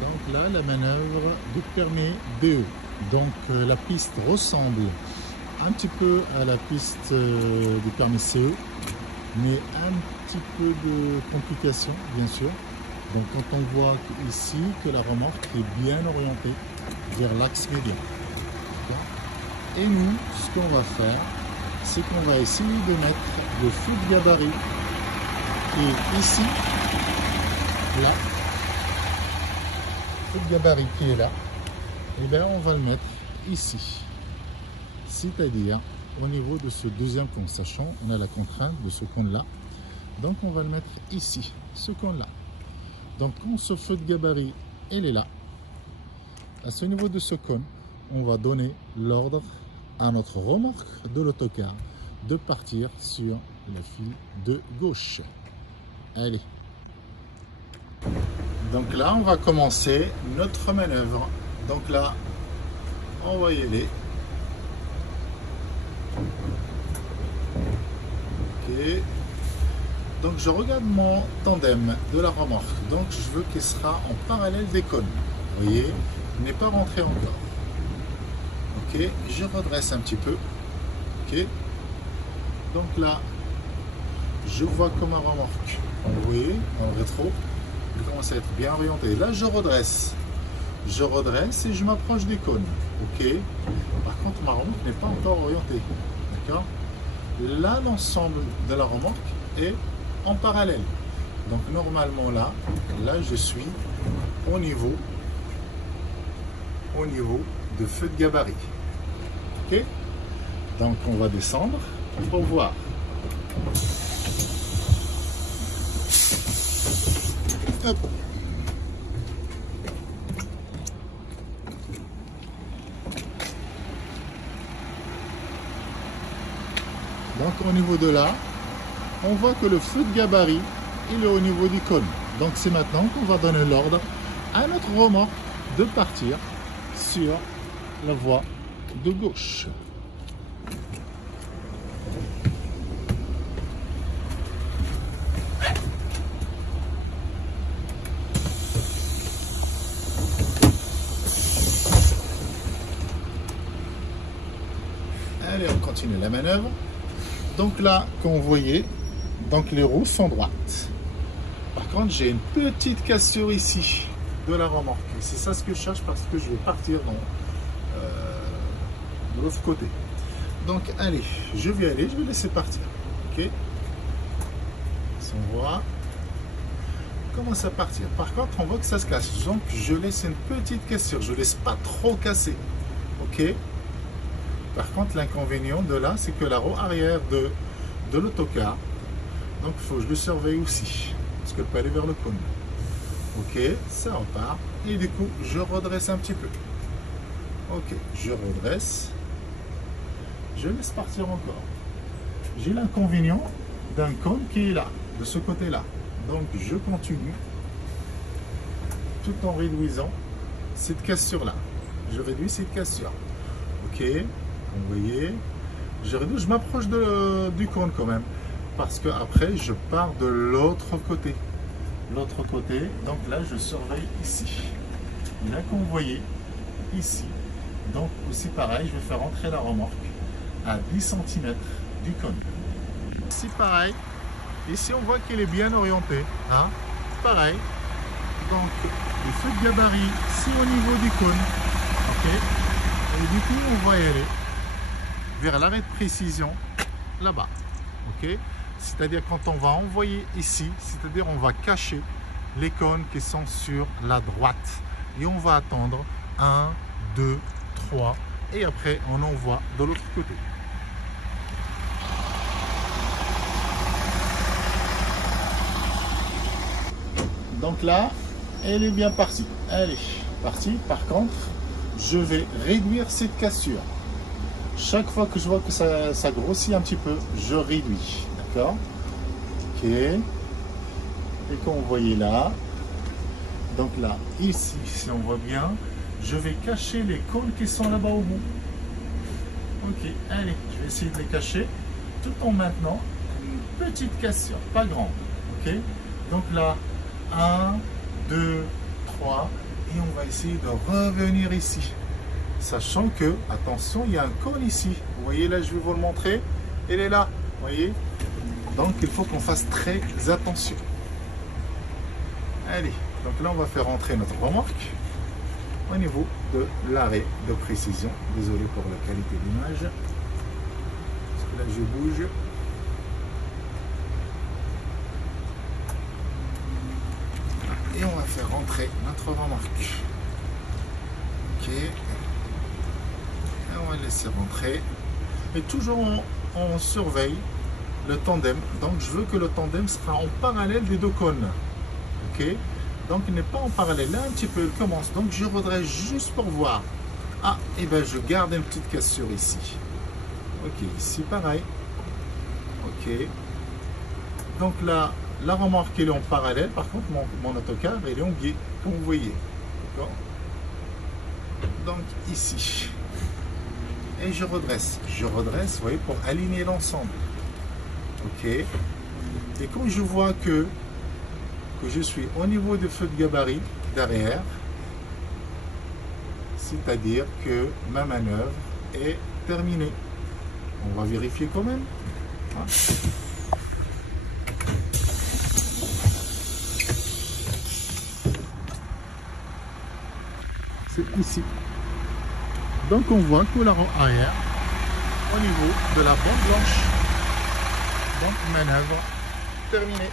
Donc là, la manœuvre du permis DE. Donc la piste ressemble un petit peu à la piste du permis CE, mais un petit peu de complication, bien sûr. Donc quand on voit ici que la remorque est bien orientée vers l'axe médian. Et nous, ce qu'on va faire, c'est qu'on va essayer de mettre le feu de gabarit qui est ici, là, le feu de gabarit qui est là, et bien on va le mettre ici, c'est-à-dire au niveau de ce deuxième cône, sachant on a la contrainte de ce cône là, donc on va le mettre ici, ce cône là. Donc quand ce feu de gabarit elle est là, à ce niveau de ce cône, on va donner l'ordre à notre remorque de l'autocar de partir sur le fil de gauche. Allez. Donc là, on va commencer notre manœuvre. Donc là, on va y aller. Ok. Donc je regarde mon tandem de la remorque. Donc je veux qu'il sera en parallèle des cônes. Vous voyez, il n'est pas rentré encore. Ok, je redresse un petit peu. Ok. Donc là, je vois comme un remorque. Vous voyez, en rétro, il commence à être bien orienté. Là, je redresse et je m'approche des cônes. Ok. Par contre, ma remorque n'est pas encore orientée. D'accord. Là, l'ensemble de la remorque est en parallèle. Donc normalement là je suis au niveau de feu de gabarit. Ok. Donc on va descendre pour voir. Hop. Donc au niveau de là, on voit que le feu de gabarit il est au niveau du cône. Donc c'est maintenant qu'on va donner l'ordre à notre remorque de partir sur la voie de gauche. Allez, on continue la manœuvre. Donc là, comme vous voyez, donc les roues sont droites. Par contre, j'ai une petite cassure ici de la remorque. C'est ça ce que je cherche parce que je vais partir de l'autre côté. Donc allez, je vais laisser partir. Ok. Si on voit, on commence à partir. Par contre, on voit que ça se casse. Donc je laisse une petite cassure. Je ne laisse pas trop casser. Ok. Par contre, l'inconvénient de là, c'est que la roue arrière de l'autocar, donc il faut que je le surveille aussi, parce qu'elle peut aller vers le cône. Ok, ça repart. Et du coup, je redresse un petit peu. Ok, je redresse. Je laisse partir encore. J'ai l'inconvénient d'un cône qui est là, de ce côté-là. Donc, je continue, tout en réduisant cette cassure-là. Je réduis cette cassure. Ok. Vous voyez, je réduis, je m'approche du cône quand même, parce que après je pars de l'autre côté. Donc là je surveille ici. Là comme vous voyez, ici, donc aussi pareil, je vais faire entrer la remorque à 10 cm du cône. Ici pareil, ici on voit qu'il est bien orienté. Hein? Pareil, donc le feu de gabarit, c'est au niveau du cône. Ok. Et du coup on va y aller vers l'arrêt de précision là-bas. Ok, c'est-à-dire quand on va envoyer ici, c'est-à-dire on va cacher les cônes qui sont sur la droite et on va attendre 1, 2, 3 et après on envoie de l'autre côté. Donc là, elle est bien partie. Elle est partie. Par contre, je vais réduire cette cassure. Chaque fois que je vois que ça grossit un petit peu, je réduis. D'accord. Ok. Et comme vous voyez là, donc là, ici, si on voit bien, je vais cacher les cônes qui sont là-bas au bout. Ok, allez, je vais essayer de les cacher tout en maintenant une petite cassure, pas grande. Ok. Donc là, 1, 2, 3 et on va essayer de revenir ici. Sachant que, attention, il y a un cône ici. Vous voyez là, je vais vous le montrer. Elle est là, vous voyez. Donc il faut qu'on fasse très attention. Allez, donc là on va faire entrer notre remorque au niveau de l'arrêt de précision. Désolé pour la qualité d'image. Parce que là je bouge. Et on va faire rentrer notre remorque. Ok. Et on va laisser rentrer. Et toujours on surveille le tandem. Donc je veux que le tandem sera en parallèle des deux cônes. Ok. Donc il n'est pas en parallèle. Là un petit peu il commence. Donc je redresse juste pour voir. Ah, et ben je garde une petite cassure ici. Ok, ici pareil. Ok. Donc là, la remorque elle est en parallèle. Par contre mon autocar il est en gué, comme vous voyez. D'accord. Donc ici. Et je redresse, vous voyez, pour aligner l'ensemble. Ok. Et quand je vois que je suis au niveau du feu de gabarit derrière, c'est-à-dire que ma manœuvre est terminée. On va vérifier quand même. Hein. C'est ici. Donc on voit que l'avant arrière au niveau de la bande blanche. Donc manœuvre terminée.